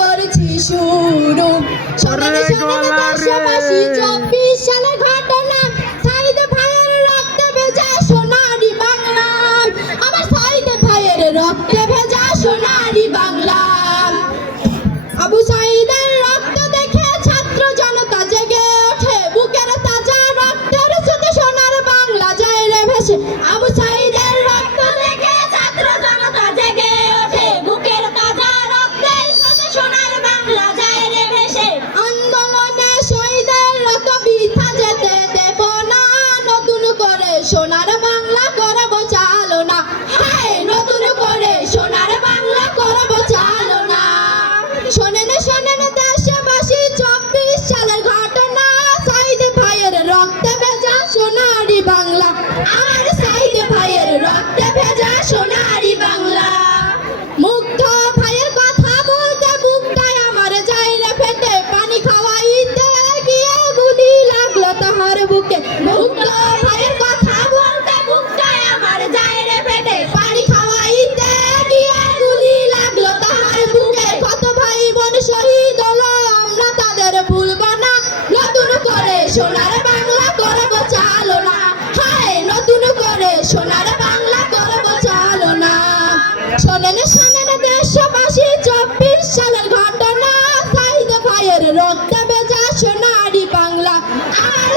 করেছি শুরু শোনেন শোনেন দেশবাসী চব্বিশ সালে ঘটনা সোনার বাংলা করব চালনা। হায়, নতুন করে সোনার বাংলা করব চালনা। শোনেন শোনেন দেশবাসী, চব্বিশ সালের ঘটনা। সাইদ ভাইয়ের রক্তে ভেজা সোনারি বাংলা। আর সাইদ ভাইয়ের রক্তে ভেজা সোনারি বাংলা। মুগ্ধ ভাইয়ের কথা বলতে বুকটাই আমার যায় রে ফেটে। পানি খাওয়াইতে গিয়ে গুলি লাগল তাহার বুকে। আমরা তাদের ভুলব না নতুন করে সোনার বাংলা করব চালনা। হায়, নতুন করে সোনার বাংলা করব চালনা। শোনেন শোনেন দেশবাসী, চব্বিশ সালের ঘটনা। সাইদ ভাইয়ের রক্তে বেজা সোনারি বাংলা। আর